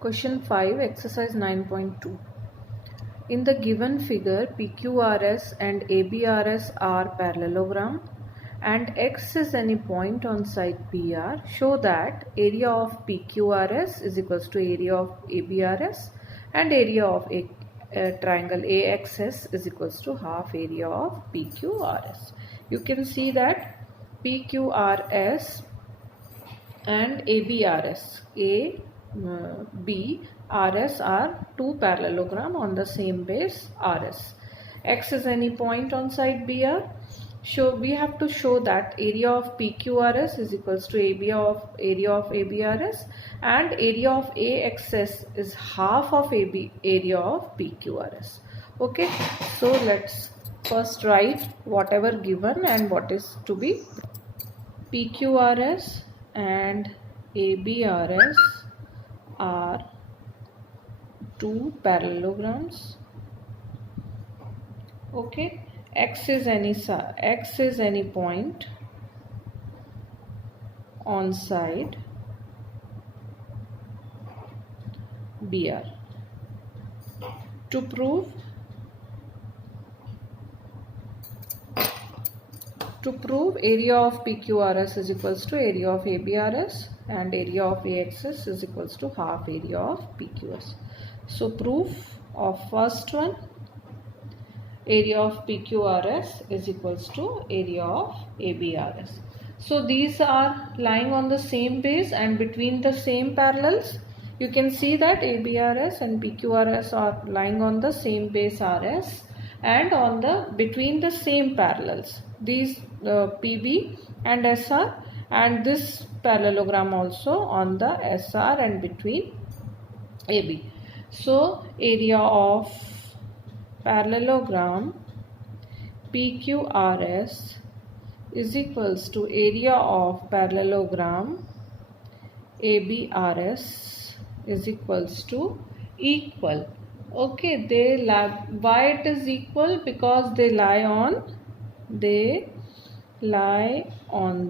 Question 5, exercise 9.2. In the given figure, PQRS and ABRS are parallelogram and X is any point on side PR. Show that area of PQRS is equals to area of ABRS and area of triangle AXS is equals to half area of PQRS. You can see that PQRS and ABRS, ABRS are two parallelogram on the same base RS. X is any point on side BR. We have to show that area of PQRS is equals to area of ABRS and area of AXS is half of area of PQRS. Okay, so let's first write whatever given and what is to be. PQRS and ABRS are two parallelograms. Okay, X is any point on side BR. To prove area of PQRS is equals to area of ABRS and area of AXS is equals to half area of PQS. So proof of first one, area of PQRS is equals to area of ABRS. So these are lying on the same base and between the same parallels. You can see that ABRS and PQRS are lying on the same base RS and on between the same parallels. These PB and SR, and this parallelogram also on the SR and between AB. So area of parallelogram PQRS is equals to area of parallelogram ABRS is equals to equal. Okay, why it is equal? Because they lie on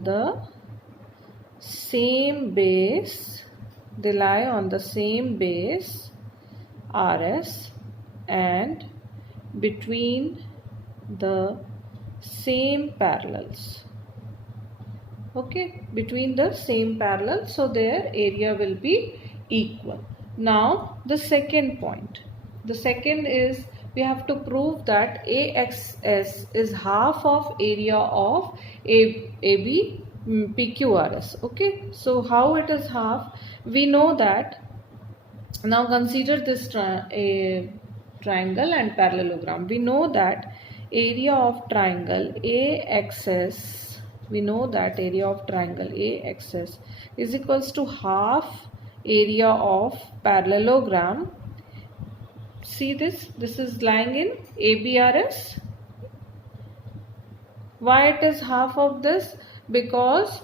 the same base. They lie on the same base RS and between the same parallels. Okay, between the same parallels, so their area will be equal. Now the second point. The second is we have to prove that AXS is half of area of AB PQRS. Okay, so how it is half? We know that. Now consider this triangle and parallelogram. We know that area of triangle AXS, we know that area of triangle AXS is equals to half area of parallelogram. See this is lying in ABRS. Why it is half of this? Because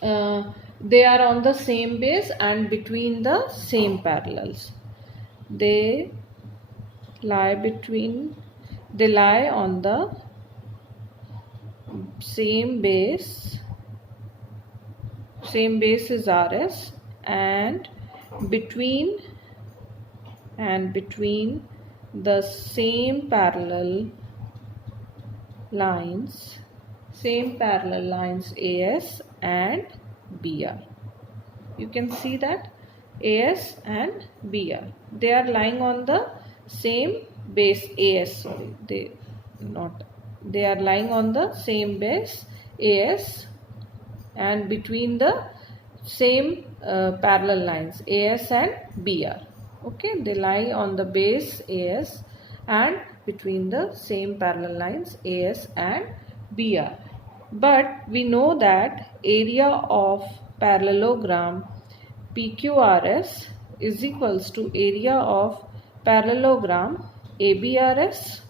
they are on the same base and between the same parallels. They lie on the same base. Same base is RS and between the same parallel lines AS and BR. You can see that AS and BR, they are lying on the same base AS. Sorry, they are lying on the same base AS and between the same parallel lines AS and BR. Okay, they lie on the base AS and between the same parallel lines AS and BR. But we know that area of parallelogram PQRS is equals to area of parallelogram ABRS.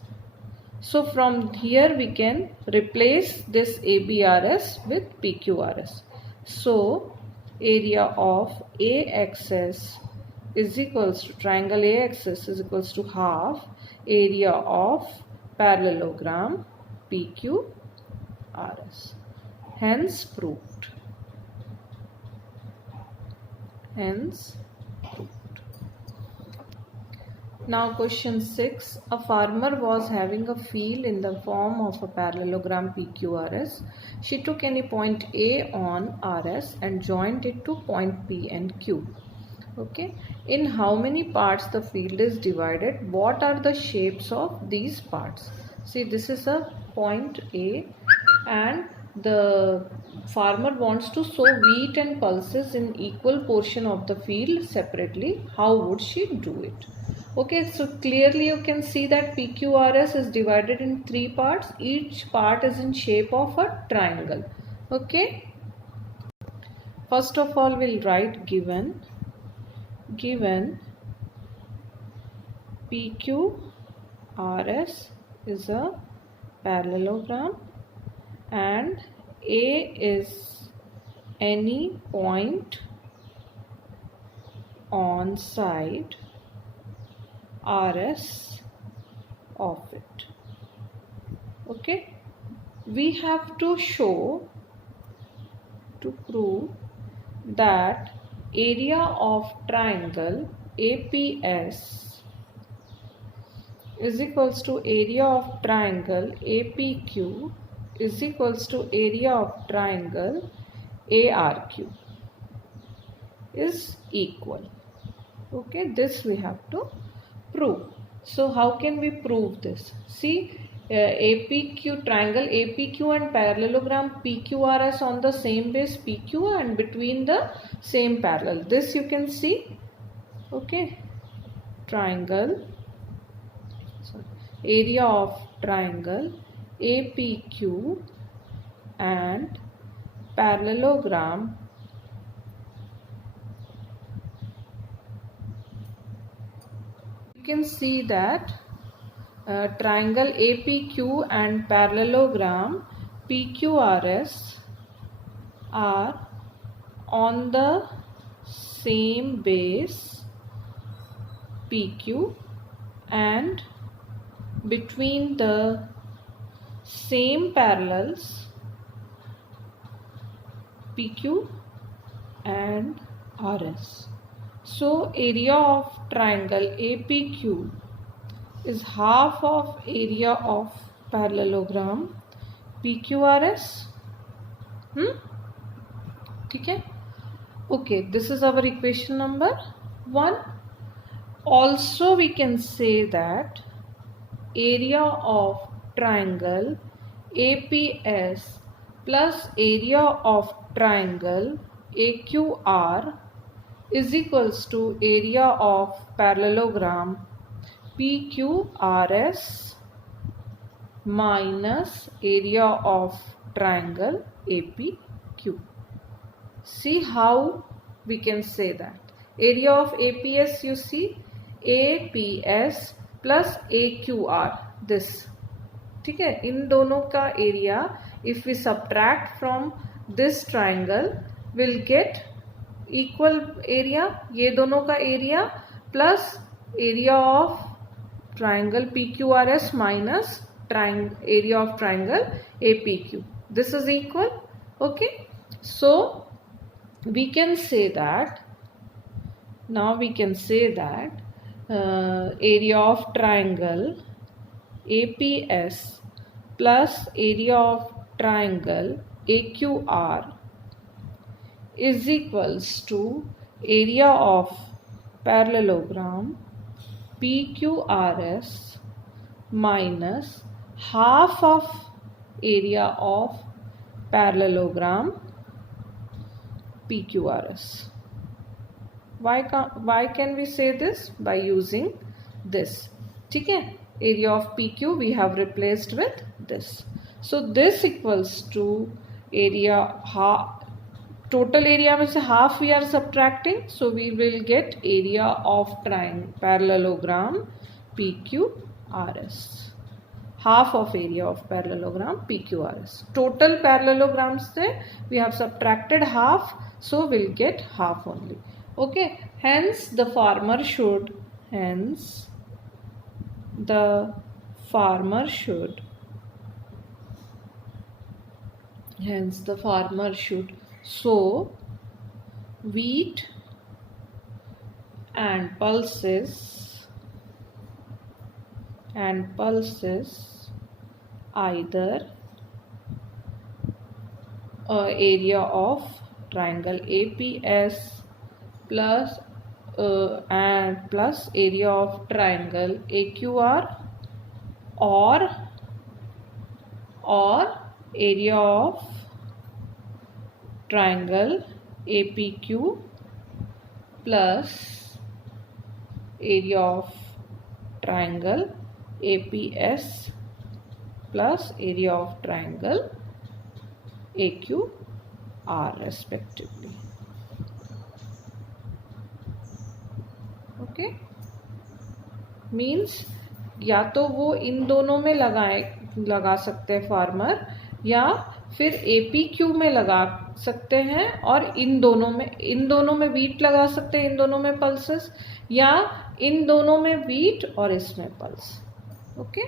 So from here we can replace this ABRS with PQRS. So area of AXS is equals to triangle AXS is equals to half area of parallelogram PQRS. Hence proved. Hence proved. Now question 6. A farmer was having a field in the form of a parallelogram PQRS. She took any point A on RS and joined it to point P and Q. Okay. In how many parts the field is divided? What are the shapes of these parts? See, this is a point A and the farmer wants to sow wheat and pulses in equal portion of the field separately. How would she do it? Okay, so clearly you can see that PQRS is divided in 3 parts. Each part is in shape of a triangle. Okay. First of all, we'll write given PQRS is a parallelogram and A is any point on side RS of it. Okay, we have to prove that area of triangle APS is equals to area of triangle APQ is equals to area of triangle ARQ is equal. Okay, this we have to prove. So how can we prove this? See, APQ triangle APQ and parallelogram PQRS on the same base PQ and between the same parallel. This you can see. Okay, triangle, area of triangle APQ and parallelogram can see that triangle APQ and parallelogram PQRS are on the same base PQ and between the same parallels PQ and RS. So area of triangle APQ is half of area of parallelogram PQRS. Okay. Okay, this is our equation number 1. Also we can say that area of triangle APS plus area of triangle AQR is equals to area of parallelogram PQRS minus area of triangle APQ. See how we can say that. Area of APS, you see, APS plus AQR, this. ठीक है, इन दोनों का area if we subtract from this triangle will get equal area. ये दोनों का area plus area of triangle PQRS minus area of triangle APQ. This is equal. Okay, so we can say that now we can say that area of triangle APS plus area of triangle AQR is equals to area of parallelogram PQRS minus half of area of parallelogram PQRS. Why can we say this? By using this. ठीक है, area of PQ we have replaced with this. So this equals to area total area में से half we are subtracting, so we will get area of parallelogram PQRS. Half of area of parallelogram PQRS. Total parallelograms से we have subtracted half, so we'll get half only. Okay, hence the farmer should sow wheat and pulses and pulses either area of triangle APS plus and plus area of triangle AQR or area of triangle APQ plus area of triangle APS plus area of triangle AQR respectively. Okay, means या तो वो इन दोनों में लगा सकते हैं farmer, या फिर APQ में लगा सकते हैं और इन दोनों में वीट लगा सकते हैं, इन दोनों में पल्सेस, या इन दोनों में वीट और इसमें पल्स. ओके.